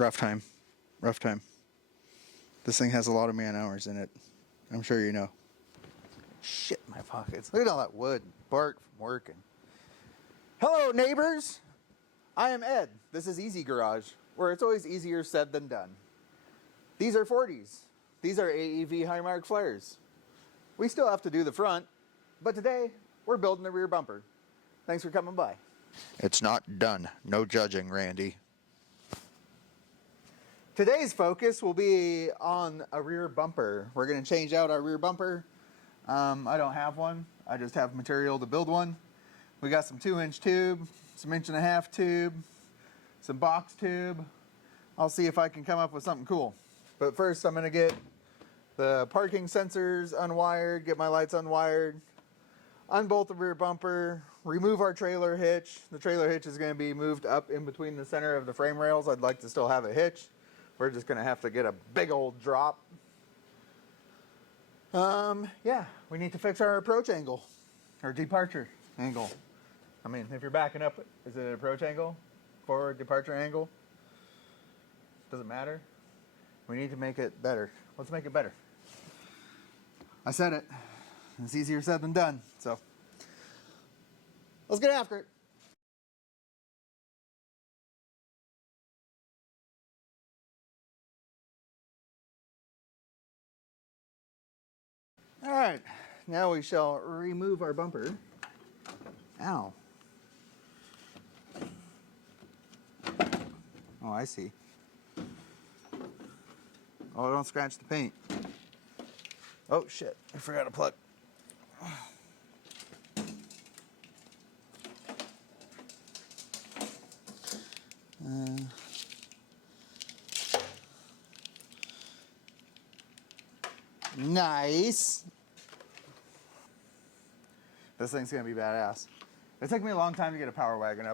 rough time. Rough time. This thing has a lot of man hours in it. I'm sure you know. Shit, my pockets. Look at all that wood. Bark from working. Hello, neighbors. I am Ed. This is Easy Garage, where it's always easier said than done. These are 40s. These are AEV Highmark flares. We still have to do the front, but today we're building the rear bumper. Thanks for coming by. It's not done. No judging, Randy. Today's focus will be on a rear bumper. We're going to change out our rear bumper. I don't have one. I just have material to build one. We got some 2-inch tube, some 1.5-inch tube, some box tube. I'll see if I can come up with something cool. But first I'm going to get the parking sensors unwired, get my lights unwired, unbolt the rear bumper, remove our trailer hitch. The trailer hitch is going to be moved up in between the center of the frame rails. I'd like to still have a hitch. We're just going to have to get a big old drop. Yeah, we need to fix our approach angle, or departure angle. I mean, if you're backing up, is it an approach angle? Forward departure angle? Doesn't matter. We need to make it better. Let's make it better. I said it. It's easier said than done, so let's get after it. All right, now we shall remove our bumper. Ow. Oh, I see. Oh, don't scratch the paint. Oh, shit. I forgot a plug. Nice. This thing's gonna be badass. It took me a long time to get a Powerwagon.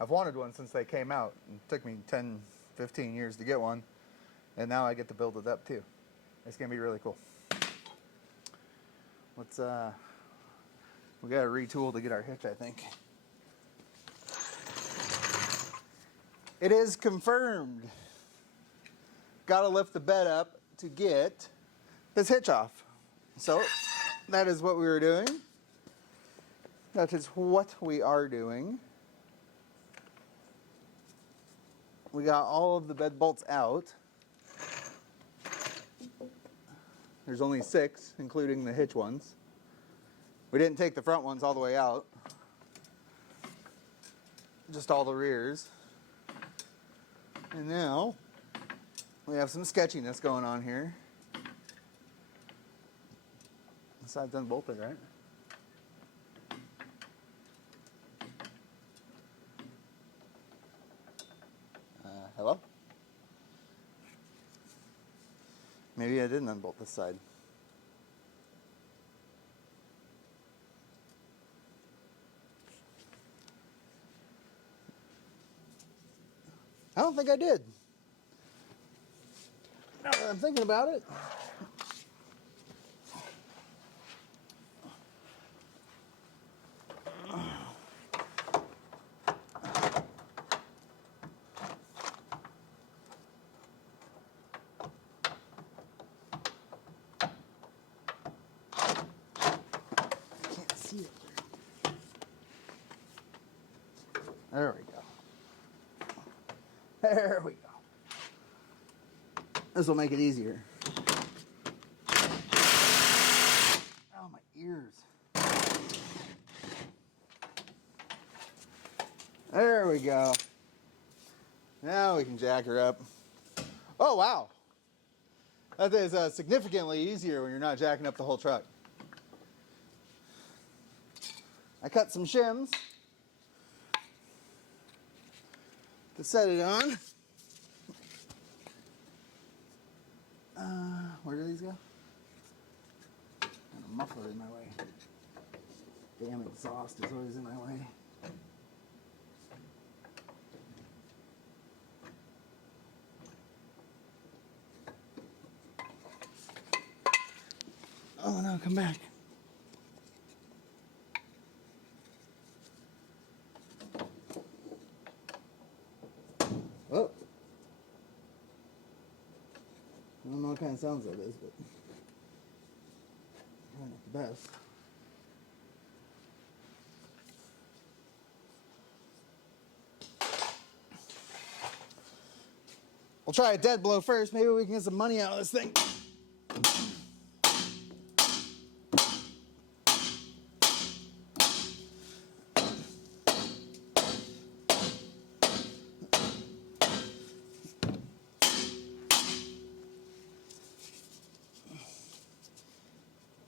I've wanted one since they came out. It took me 10, 15 years to get one. And now I get to build it up too. It's gonna be really cool. Let's we gotta retool to get our hitch, I think. It is confirmed. Gotta lift the bed up to get this hitch off. So that is what we were doing. That is what we are doing. We got all of the bed bolts out. There's only 6, including the hitch ones. We didn't take the front ones all the way out. Just all the rears. And now we have some sketchiness going on here. The side's unbolted, right? Hello? Maybe I didn't unbolt this side. I don't think I did. Now that I'm thinking about it. Can't see it. There we go. There we go. This will make it easier. Oh, my ears. There we go. Now we can jack her up. Oh, wow. That is significantly easier when you're not jacking up the whole truck. I cut some shims to set it on. Where do these go? Got a muffler in my way. Damn exhaust is always in my way. Oh no, come back. Oh, kind of sounds like this, but probably not the best. We'll try a dead blow first. Maybe we can get some money out of this thing.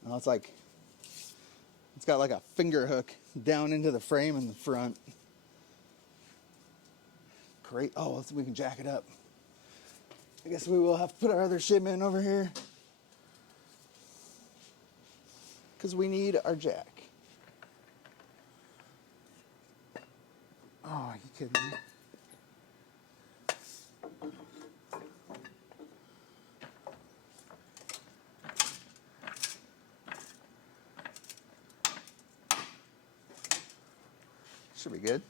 Oh, it's got like a finger hook down into the frame in the front. Great. Oh, let's see if we can jack it up. I guess we will have to put our other shim in over here, because we need our jack. Oh, are you kidding me? Should be good.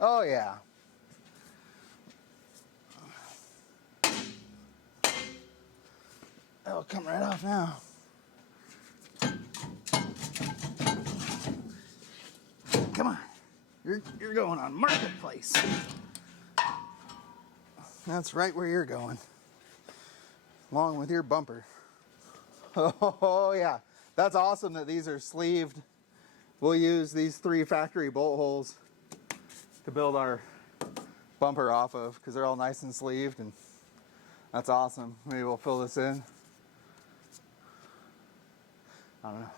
Oh yeah. That'll come right off now. Come on. You're going on Marketplace. That's right where you're going. Along with your bumper. Oh yeah. That's awesome that these are sleeved. We'll use these 3 factory bolt holes to build our bumper off of, because they're all nice and sleeved, and that's awesome. Maybe we'll fill this in. I don't know.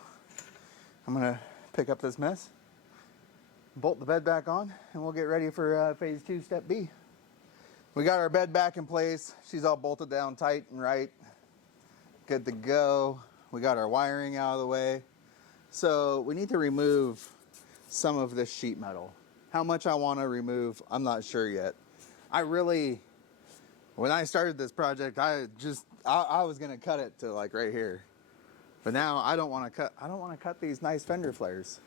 I'm gonna pick up this mess, bolt the bed back on, and we'll get ready for phase 2, step B. We got our bed back in place. She's all bolted down tight and right. Good to go. We got our wiring out of the way. So we need to remove some of this sheet metal. How much I want to remove, I'm not sure yet. When I started this project, I was gonna cut it to like right here. But now I don't want to cut these nice fender flares.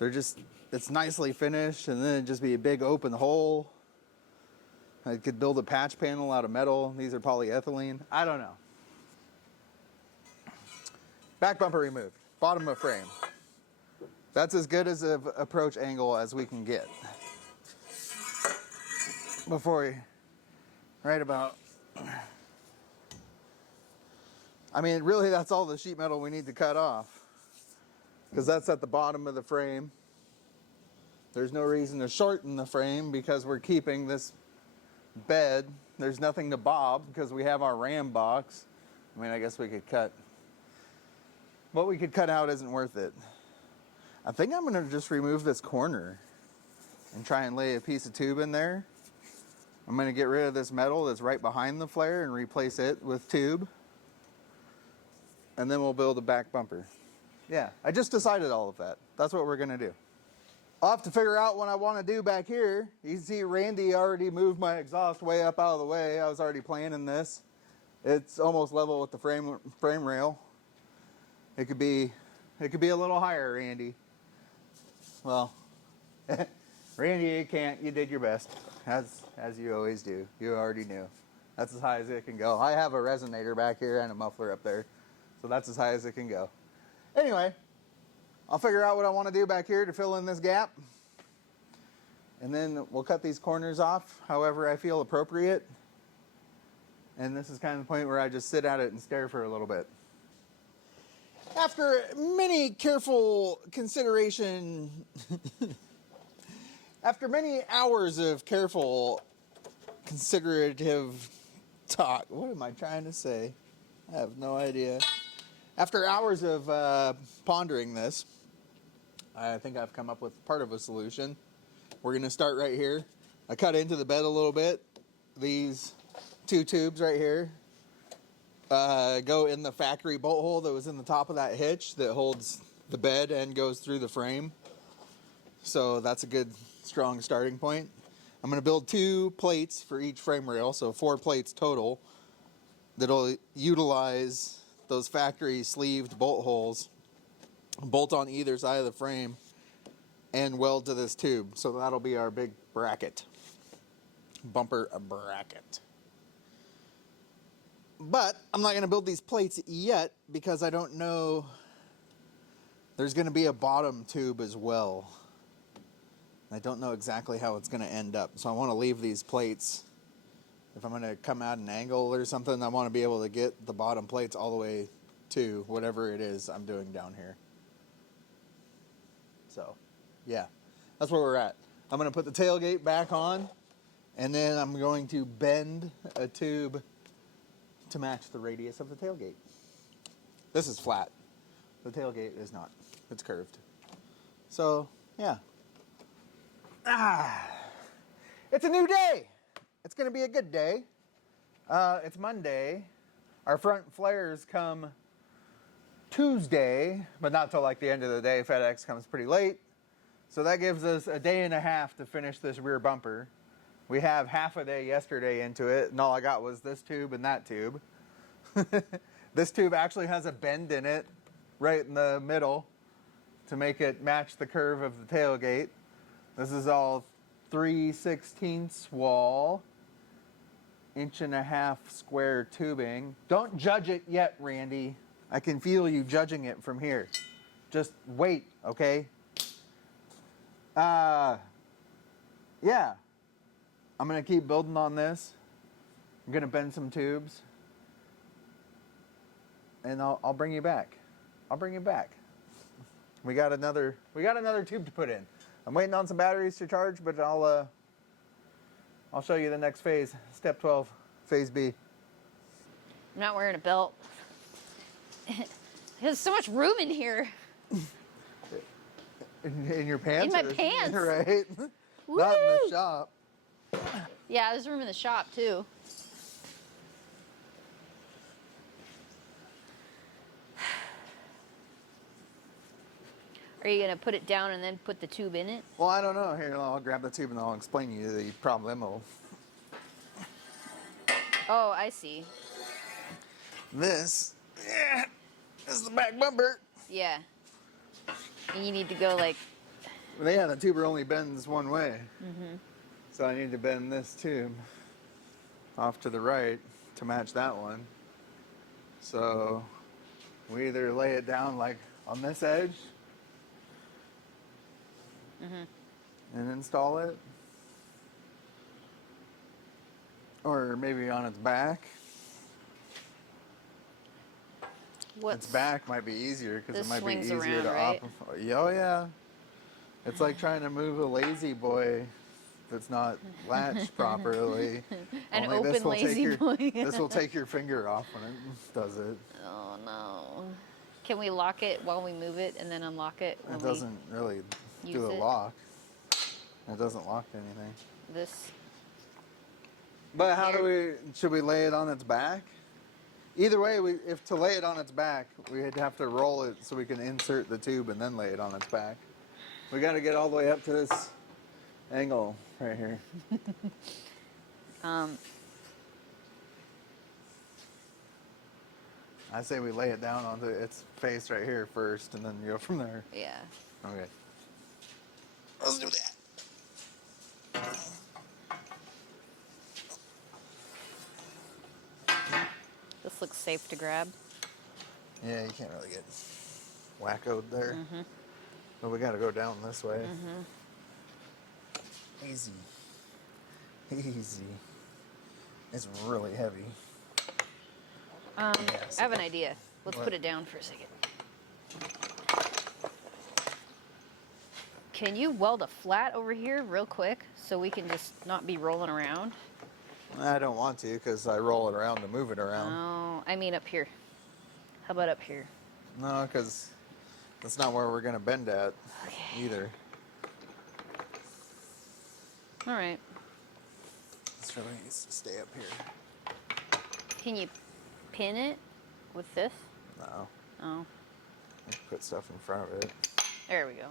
It's nicely finished, and then it'd just be a big open hole. I could build a patch panel out of metal. These are polyethylene. I don't know. Back bumper removed, bottom of frame. That's as good as an approach angle as we can get. Really that's all the sheet metal we need to cut off, because that's at the bottom of the frame. There's no reason to shorten the frame because we're keeping this bed. There's nothing to bob because we have our ram box. I guess we could cut. What we could cut out isn't worth it. I think I'm going to just remove this corner and try and lay a piece of tube in there. I'm going to get rid of this metal that's right behind the flare and replace it with tube. And then we'll build a back bumper. Yeah, I just decided all of that. That's what we're going to do. I'll have to figure out what I want to do back here. You see Randy already moved my exhaust way up out of the way. I was already planning this. It's almost level with the frame rail. It could be a little higher, Randy. Well, Randy, you can't. You did your best, as you always do. You already knew. That's as high as it can go. I have a resonator back here and a muffler up there, so that's as high as it can go. Anyway, I'll figure out what I want to do back here to fill in this gap, and then we'll cut these corners off however I feel appropriate. And this is kind of the point where I just sit at it and stare for a little bit. After many careful consideration, after many hours of careful, considerative talk, what am I trying to say? I have no idea. After hours of pondering this, I think I've come up with part of a solution. We're going to start right here. I cut into the bed a little bit. These 2 tubes right here go in the factory bolt hole that was in the top of that hitch that holds the bed and goes through the frame. So that's a good, strong starting point. I'm going to build 2 plates for each frame rail, so 4 plates total, that'll utilize those factory sleeved bolt holes, bolt on either side of the frame, and weld to this tube. So that'll be our big bracket. Bumper bracket. But I'm not going to build these plates yet because I don't know. There's going to be a bottom tube as well. I don't know exactly how it's going to end up. So I want to leave these plates. If I'm going to come at an angle or something, I want to be able to get the bottom plates all the way to whatever it is I'm doing down here. So, yeah, that's where we're at. I'm going to put the tailgate back on, and then I'm going to bend a tube to match the radius of the tailgate. This is flat. The tailgate is not. It's curved. So, yeah. It's a new day. It's going to be a good day. It's Monday. Our front flares come Tuesday, but not till like the end of the day. FedEx comes pretty late. So that gives us a day and a half to finish this rear bumper. We have half a day yesterday into it, and all I got was this tube and that tube. This tube actually has a bend in it right in the middle to make it match the curve of the tailgate. This is all 3/16 wall, 1.5 inch square tubing. Don't judge it yet, Randy. I can feel you judging it from here. Just wait, okay? Yeah. I'm gonna keep building on this. I'm gonna bend some tubes. And I'll bring you back. I'll bring you back. We got another tube to put in. I'm waiting on some batteries to charge, but I'll show you the next phase. Step 12, phase B. I'm not wearing a belt. There's so much room in here. In your pants? In my pants. Right. Not in the shop. Yeah, there's room in the shop too. Are you gonna put it down and then put the tube in it? Well, I don't know. Here, I'll grab the tube and I'll explain to you the problemo. Oh, I see. This is the back bumper. Yeah. And you need to go like... Yeah, the tuber only bends one way. Mm-hmm. So I need to bend this tube off to the right to match that one. So we either lay it down like on this edge and install it, or maybe on its back. Its back might be easier because it might be easier around, to right? Oh yeah, it's like trying to move a lazy boy that's not latched properly. An Only open lazy boy. This will take your finger off when it does it. Oh no. Can we lock it while we move it and then unlock it when It doesn't really do a it? lock. It doesn't lock to anything. This. But how should we lay it on its back? Either way, if to lay it on its back, we'd have to roll it so we can insert the tube and then lay it on its back. We got to get all the way up to this angle right here. I say we lay it down onto its face right here first and then go from there. Yeah. Okay. Let's do that. This looks safe to grab. Yeah, you can't really get wackoed there. Mm-hmm. But we got to go down this way. Mm-hmm. Easy. Easy. It's really heavy. I have an idea. Let's put it down for a second. Can you weld a flat over here real quick so we can just not be rolling around? I don't want to because I roll it around to move it around. Oh, I mean up here. How about up here? No, because that's not where we're going to bend at either. All right. This really needs to stay up here. Can you pin it with this? No. Oh, Put stuff in front of it. there we go.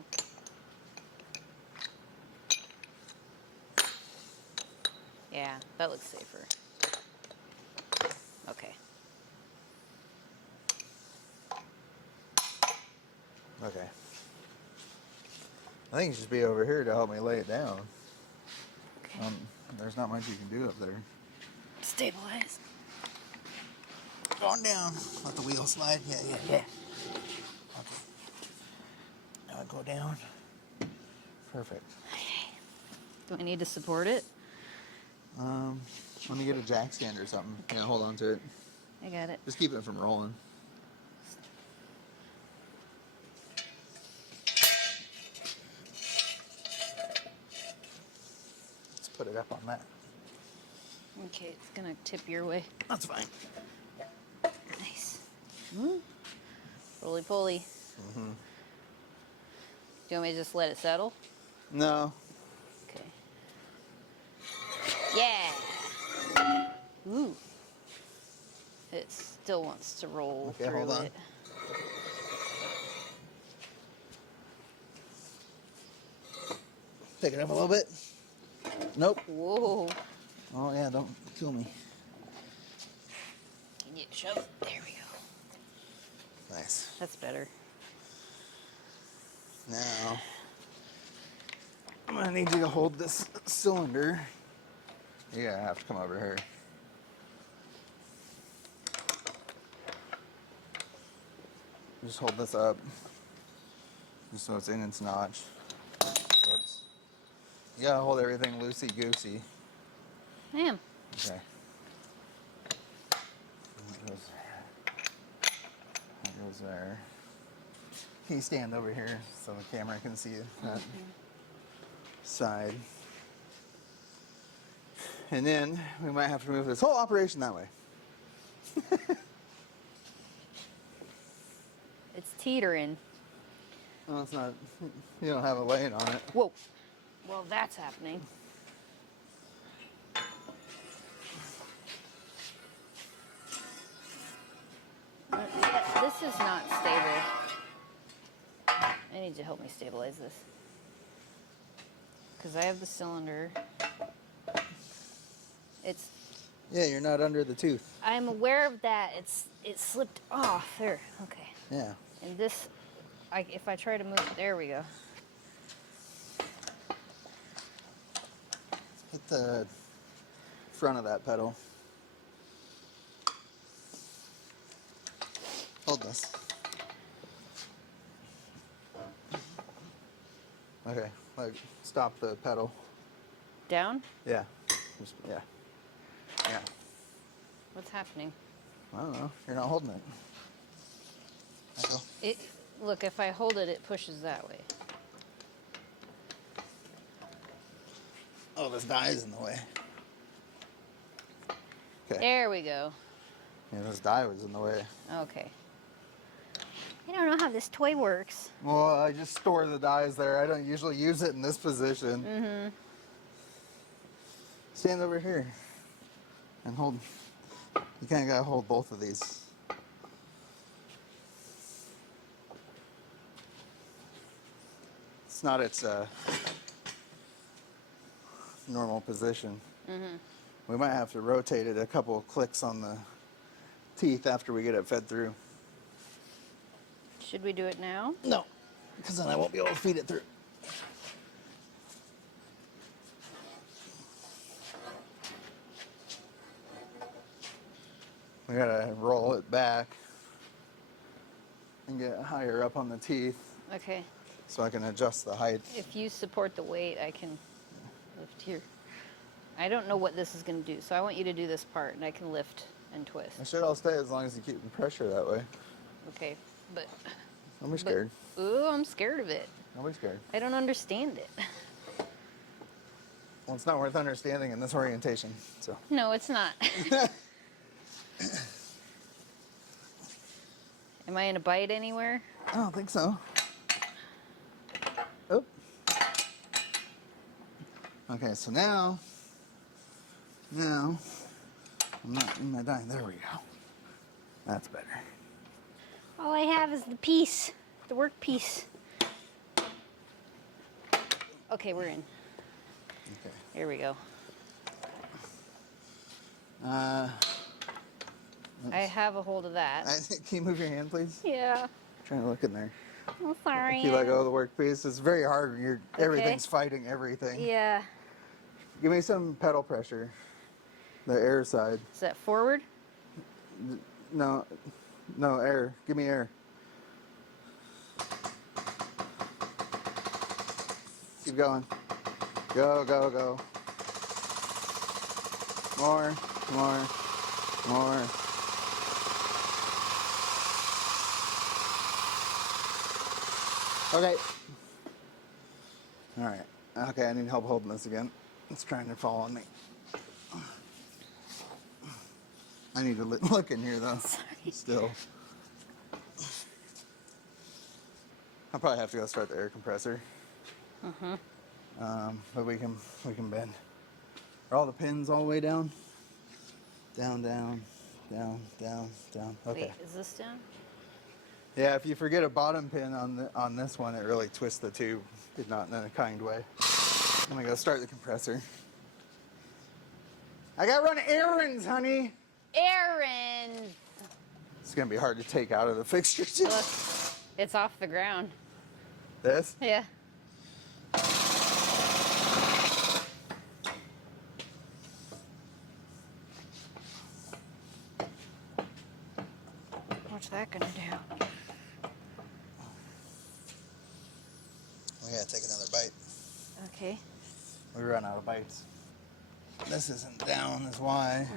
Yeah, that looks safer. Okay. Okay. I think you should be over here to help me lay it down. Okay. There's not much you can do up there. Stabilize. Going down. Let the wheel slide. Yeah. Okay. Now I go down. Perfect. Do I need to support it? Let me get a jack stand or something. Yeah, hold on to it. I got it. Just keep it from rolling. Let's put it up on that. Okay, it's gonna tip your way. That's fine. Nice. Roly poly. Do you want me to just let it settle? No. Okay. Yeah. Ooh. It still wants to roll Okay, through hold on. it. Pick it up a little bit. Nope. Whoa. Oh yeah, don't kill me. Can you shove? There we go. Nice. That's better. Now, I'm gonna need you to hold this cylinder. Yeah, I have to come over here. Just hold this up, just so it's in its notch. Whoops. You gotta hold everything loosey-goosey. Damn. Okay. That goes there. Can you stand over here so the camera can see that side? And then we might have to move this whole operation that way. It's teetering. No, it's not. You don't have a lane on it. Whoa. Well, that's happening. This is not stable. I need you to help me stabilize this. Because I have the cylinder. It's. Yeah, you're not under the tooth. I'm aware of that. It slipped off. There. Okay. Yeah. And this, if I try to move, there we go. Hit the front of that pedal. Hold this. Okay, like stop the pedal. Down? Yeah. Just, yeah. Yeah. What's happening? I don't know. You're not holding it. It. Look, if I hold it, it pushes that way. Oh, this die is in the way. Okay. There we go. Yeah, this die was in the way. Okay. I don't know how this toy works. Well, I just store the dies there. I don't usually use it in this position. Mm-hmm. Stand over here and hold. You kind of gotta hold both of these. It's not its normal position. Mm-hmm. We might have to rotate it a couple of clicks on the teeth after we get it fed through. Should we do it now? No, because then I won't be able to feed it through. We gotta roll it back and get higher up on the teeth Okay. so I can adjust the height. If you support the weight, I can lift here. I don't know what this is going to do, so I want you to do this part, and I can lift and twist. It should all stay as long as you keep the pressure that way. Okay, but... Don't be scared. Ooh, I'm scared of it. Don't be scared. I don't understand it. Well, it's not worth understanding in this orientation, so. No, it's not. Am I in a bite anywhere? I don't think so. Oh. Okay, so now, I'm not in my dying. There we go. That's better. All I have is the piece, the work piece. Okay, we're in. Okay. Here we go. Uh, I have a hold of that. can you move your hand, please? Yeah. I'm trying to look in there. I'm sorry. If you let go of the workpiece, it's very hard. Everything's fighting everything. Yeah. Give me some pedal pressure. The air side. Is that forward? No, air. Give me air. Keep going. Go, go, go. More. Okay. All right. Okay, I need help holding this again. It's trying to fall on me. I need to look in here though. Sorry. Still. I'll probably have to go start the air compressor. But we can bend. Are all the pins all the way down? Down. Okay. Wait, is this down? Yeah, if you forget a bottom pin on this one, it really twists the tube. Not in a kind way. I'm gonna go start the compressor. I gotta run errands, honey. Errands. It's gonna be hard to take out of the fixture too. Look, it's off the ground. This? Yeah. What's that gonna do? We gotta take another bite. Okay. We run out of bites. This isn't down, is why.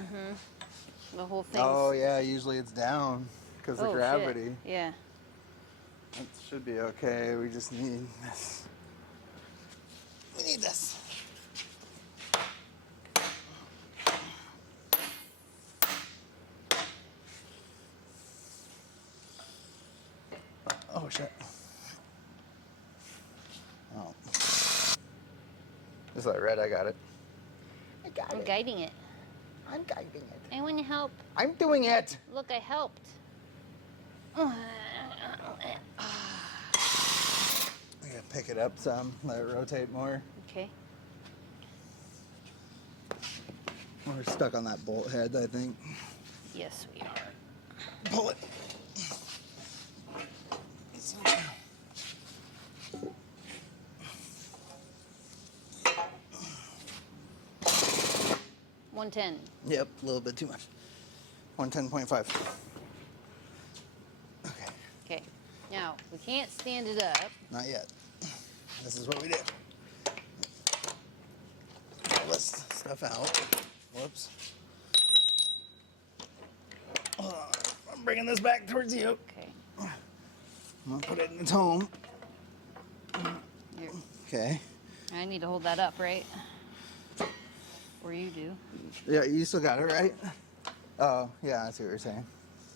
The whole thing. Oh yeah, usually it's down because of gravity. Shit. Yeah. It should be okay. We just need this. We need this. Oh shit. Oh. Just like red, I got it. I got I'm it. guiding it. I'm guiding it. I want to help. I'm doing it. Look, I helped. We gotta pick it up some, let it rotate more. Okay. We're stuck on that bolt head, I think. Yes, we are. Pull it. 110. Yep, a little bit too much. 110.5. Okay, Okay. Now, we can't stand it up. not yet. This is what we do. Pull this stuff out. Whoops. Hold on. I'm bringing this back towards you. Okay. I'm gonna put it in its home. Here. Okay. I need to hold that up, right? Or you do. Yeah, you still got it, right? Oh, yeah, I see what you're saying.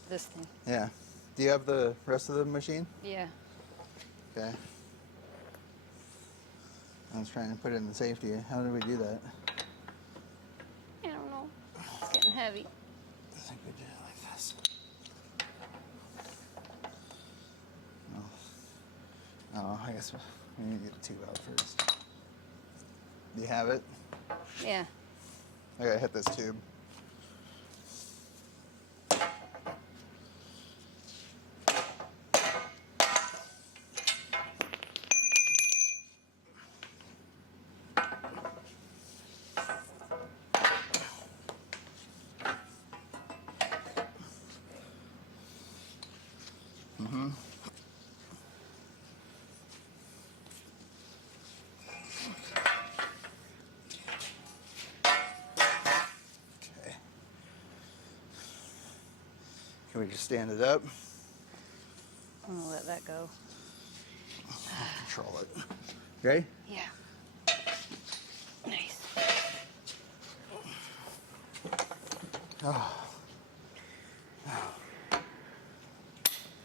This thing. Yeah. Do you have the rest of the machine? Yeah. Okay. I was trying to put it in the safety. How do we do that? I don't know. It's getting heavy. I think we did it like this. Oh, I guess we need to get the tube out first. Do you have it? Yeah. I gotta hit this tube. Okay. Can we just stand it up? I'm gonna let that go. Control it. Okay? Yeah. Nice. Oh.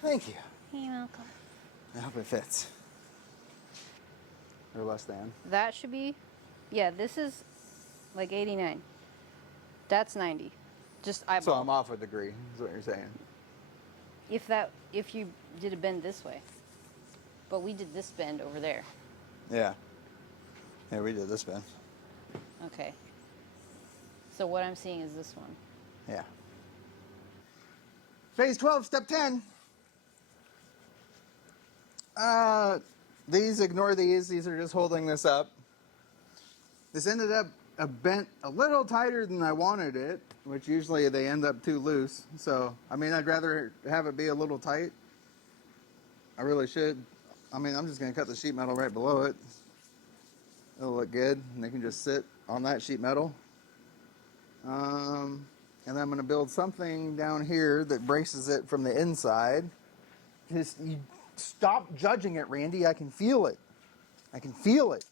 Thank you. You're welcome. I hope it fits. Or less than. That should be, yeah, this is like 89. That's 90. Just eyeball. So I'm off a degree, is what you're saying. if you did a bend this way, but we did this bend over there. Yeah. Yeah, we did this bend. Okay. So what I'm seeing is this one. Yeah. Phase 12, step 10. These, ignore these. These are just holding this up. This ended up bent a little tighter than I wanted it, which usually they end up too loose. So, I mean, I'd rather have it be a little tight. I really should. I mean, I'm just going to cut the sheet metal right below it. It'll look good, and they can just sit on that sheet metal. And then I'm going to build something down here that braces it from the inside. Just you stop judging it, Randy. I can feel it. I can feel it.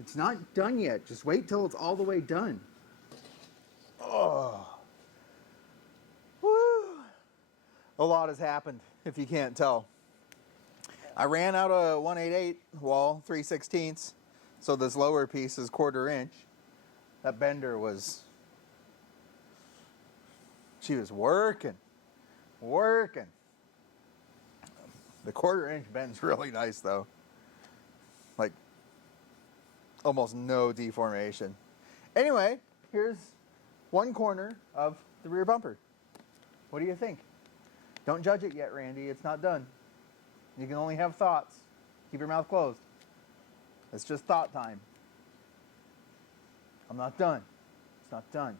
It's not done yet. Just wait till it's all the way done. Oh. Woo. A lot has happened, if you can't tell. I ran out of 1/8 wall, 3/16. So this lower piece is 1/4 inch. That bender was... She was working. The 1/4 inch bend's really nice though. Like, almost no deformation. Anyway, here's one corner of the rear bumper. What do you think? Don't judge it yet, Randy. It's not done. You can only have thoughts. Keep your mouth closed. It's just thought time. I'm not done. It's not done.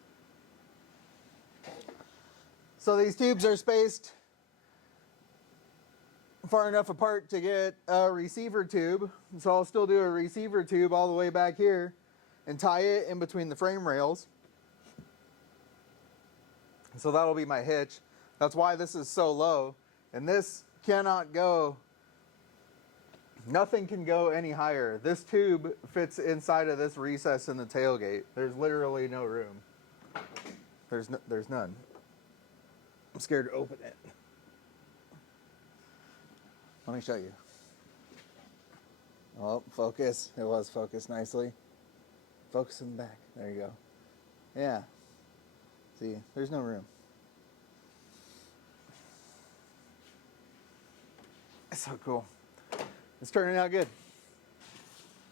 So these tubes are spaced far enough apart to get a receiver tube. So I'll still do a receiver tube all the way back here and tie it in between the frame rails. So that'll be my hitch. That's why this is so low. And this cannot go, nothing can go any higher. This tube fits inside of this recess in the tailgate. There's literally no room. There's none. I'm scared to open it. Let me show you. Oh, focus. It was focused nicely. Focus in the back. There you go. Yeah. See, there's no room. It's so cool. It's turning out good.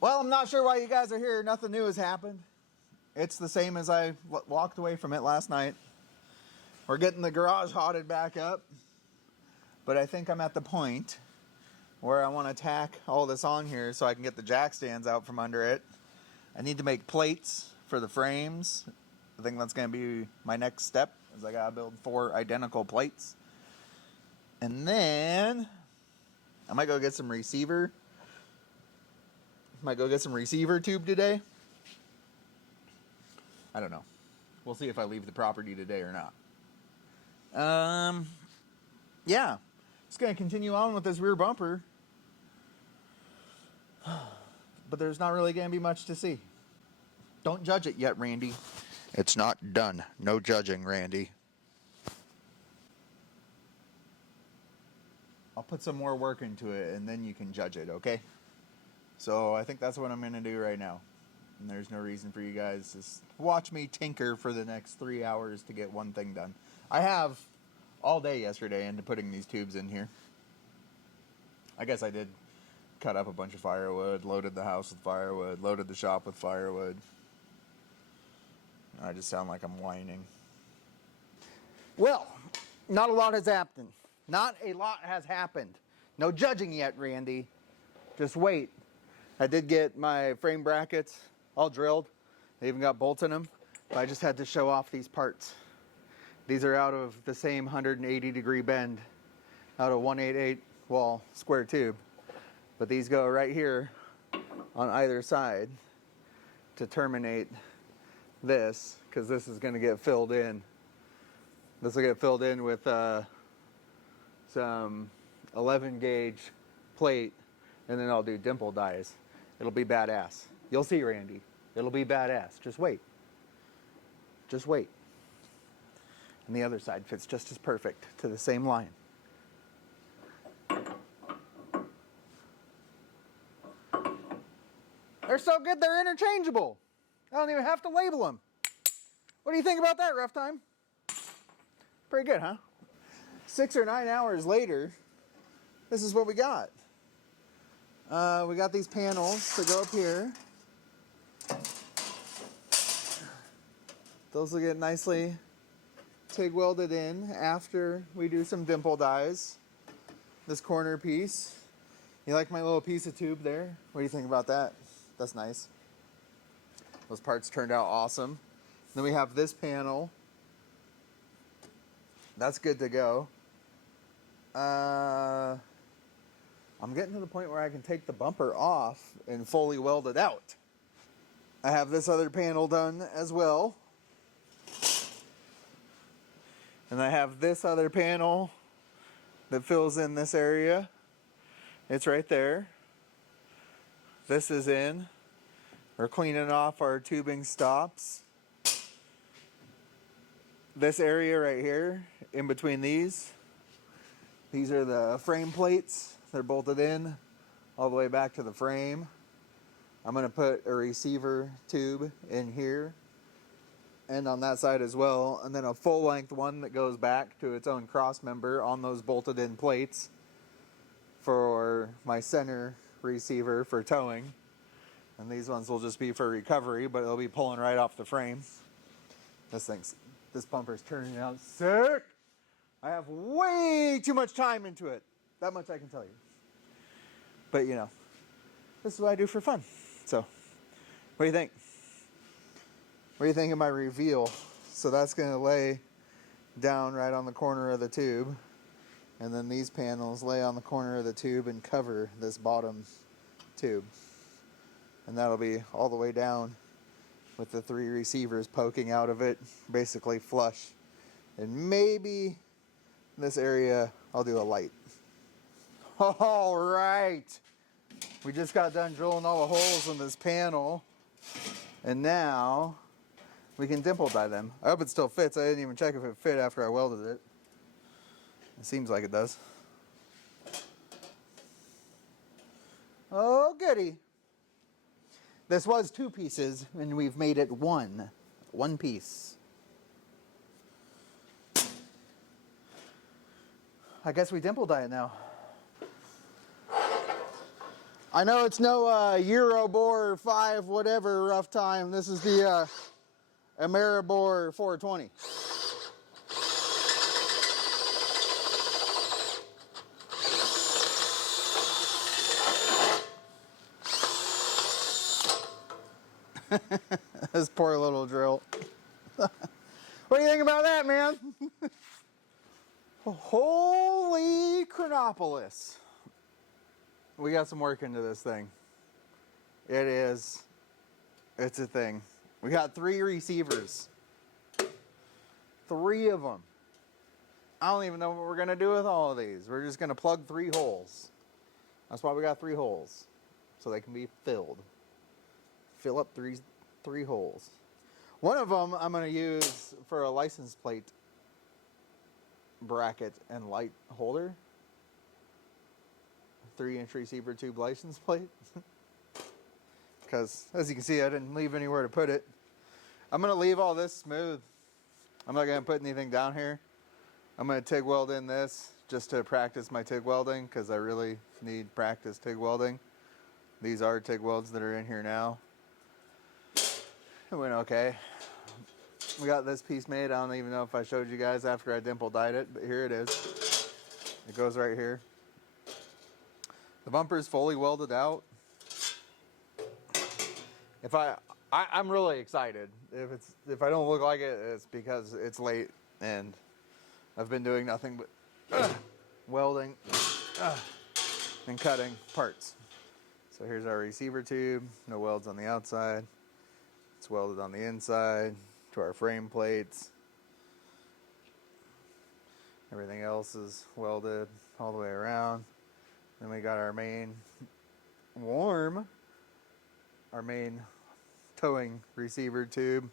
Well, I'm not sure why you guys are here. Nothing new has happened. It's the same as I walked away from it last night. We're getting the garage hotted back up. But I think I'm at the point where I want to tack all this on here so I can get the jack stands out from under it. I need to make plates for the frames. I think that's going to be my next step, is I got to build 4 identical plates. And then I might go get some receiver. Might go get some receiver tube today. I don't know. We'll see if I leave the property today or not. Yeah. Just going to continue on with this rear bumper. But there's not really going to be much to see. Don't judge it yet, Randy. It's not done. No judging, Randy. I'll put some more work into it and then you can judge it, okay? So I think that's what I'm going to do right now. And there's no reason for you guys to just watch me tinker for the next 3 hours to get one thing done. I have all day yesterday into putting these tubes in here. I guess I did cut up a bunch of firewood, loaded the house with firewood, loaded the shop with firewood. I just sound like I'm whining. Well, not a lot has happened. Not a lot has happened. No judging yet, Randy. Just wait. I did get my frame brackets all drilled. They even got bolts in them. But I just had to show off these parts. These are out of the same 180-degree bend, out of 1/8 wall square tube. But these go right here on either side to terminate this, because this is going to get filled in. This will get filled in with some 11 gauge plate, and then I'll do dimple dies. It'll be badass. You'll see, Randy. It'll be badass. Just wait. Just wait. And the other side fits just as perfect to the same line. They're so good, they're interchangeable. I don't even have to label them. What do you think about that, Rough Time? Pretty good, huh? 6 or 9 hours later, this is what we got. We got these panels to go up here. Those will get nicely TIG welded in after we do some dimple dies. This corner piece. You like my little piece of tube there? What do you think about that? That's nice. Those parts turned out awesome. Then we have this panel. That's good to go. I'm getting to the point where I can take the bumper off and fully weld it out. I have this other panel done as well. And I have this other panel that fills in this area. It's right there. This is in. We're cleaning off our tubing stops. This area right here, in between these are the frame plates. They're bolted in all the way back to the frame. I'm going to put a receiver tube in here and on that side as well, and then a full length one that goes back to its own cross member on those bolted in plates for my center receiver for towing. And these ones will just be for recovery, but it'll be pulling right off the frame. This bumper's turning out sick. I have way too much time into it. That much I can tell you. But you know, this is what I do for fun. So, what do you think? What do you think of my reveal? So that's going to lay down right on the corner of the tube. And then these panels lay on the corner of the tube and cover this bottom tube. And that'll be all the way down with the 3 receivers poking out of it, basically flush. And maybe this area I'll do a light. All right. We just got done drilling all the holes in this panel. And now we can dimple die them. I hope it still fits. I didn't even check if it fit after I welded it. It seems like it does. Oh, goody. This was 2 pieces, and we've made it one piece. I guess we dimple die it now. I know it's no Eurobore 5 whatever rough time. This is the Ameribore 420. This poor little drill. What do you think about that, man? Holy Chronopolis. We got some work into this thing. It's a thing. We got 3 receivers. 3 of them. I don't even know what we're going to do with all of these. We're just going to plug 3 holes. That's why we got 3 holes. So they can be filled. Fill up 3 holes. One of them I'm going to use for a license plate bracket and light holder. 3-inch receiver tube license plate. Because as you can see, I didn't leave anywhere to put it. I'm going to leave all this smooth. I'm not going to put anything down here. I'm going to TIG weld in this just to practice my TIG welding, because I really need practice TIG welding. These are TIG welds that are in here now. It went okay. We got this piece made. I don't even know if I showed you guys after I dimple dyed it, but here it is. It goes right here. The bumper is fully welded out. I'm really excited. If I don't look like it, it's because it's late and I've been doing nothing but welding and cutting parts. So here's our receiver tube. No welds on the outside. It's welded on the inside to our frame plates. Everything else is welded all the way around. Then we got our main towing receiver tube,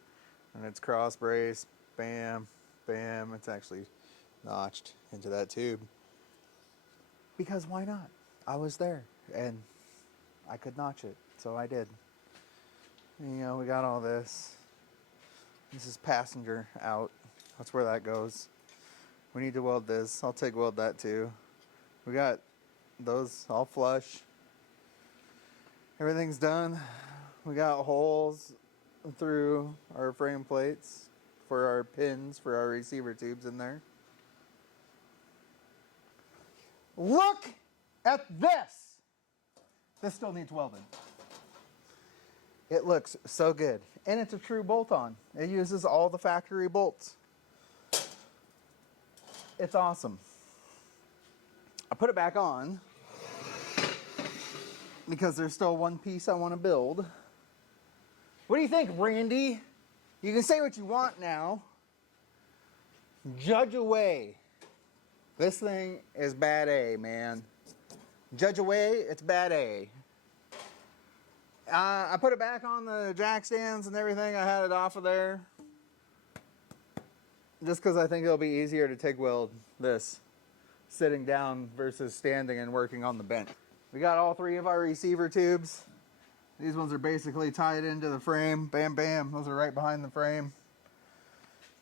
and it's cross brace. Bam, bam. It's actually notched into that tube. Because why not? I was there and I could notch it, so I did. And, you know, we got all this. This is passenger out. That's where that goes. We need to weld this. I'll TIG weld that too. We got those all flush. Everything's done. We got holes through our frame plates for our pins for our receiver tubes in there. Look at this! This still needs welding. It looks so good. And it's a true bolt-on. It uses all the factory bolts. It's awesome. I put it back on because there's still one piece I want to build. What do you think, Randy? You can say what you want now. Judge away. This thing is bad A, man. Judge away, it's bad A. I put it back on the jack stands and everything. I had it off of there. Just because I think it'll be easier to TIG weld this sitting down versus standing and working on the bench. We got all three of our receiver tubes. These ones are basically tied into the frame. Bam, bam. Those are right behind the frame.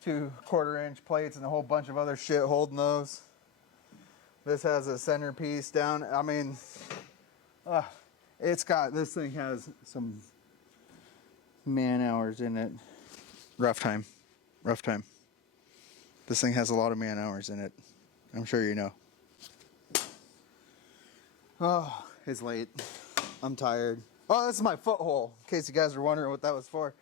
2 1/4-inch plates and a whole bunch of other shit holding those. This has a centerpiece down. I mean, this thing has some man hours in it. Rough time. This thing has a lot of man hours in it. I'm sure you know. Oh, it's late. I'm tired. Oh, this is my foothole, in case you guys are wondering what that was for.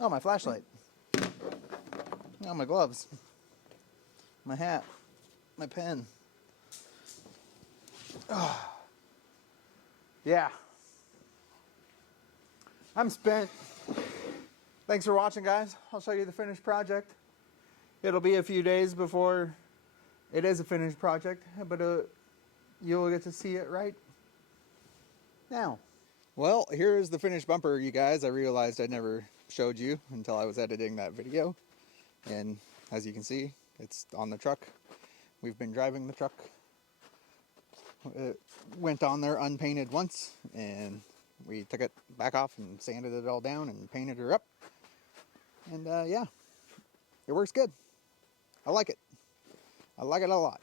Oh, my flashlight. Oh, my gloves. My hat. My pen. Oh. Yeah. I'm spent. Thanks for watching, guys. I'll show you the finished project. It'll be a few days before it is a finished project, but you'll get to see it right now. Well, here is the finished bumper, you guys. I realized I never showed you until I was editing that video. And as you can see, it's on the truck. We've been driving the truck. It went on there unpainted once, and we took it back off and sanded it all down and painted her up. And yeah, it works good. I like it. I like it a lot.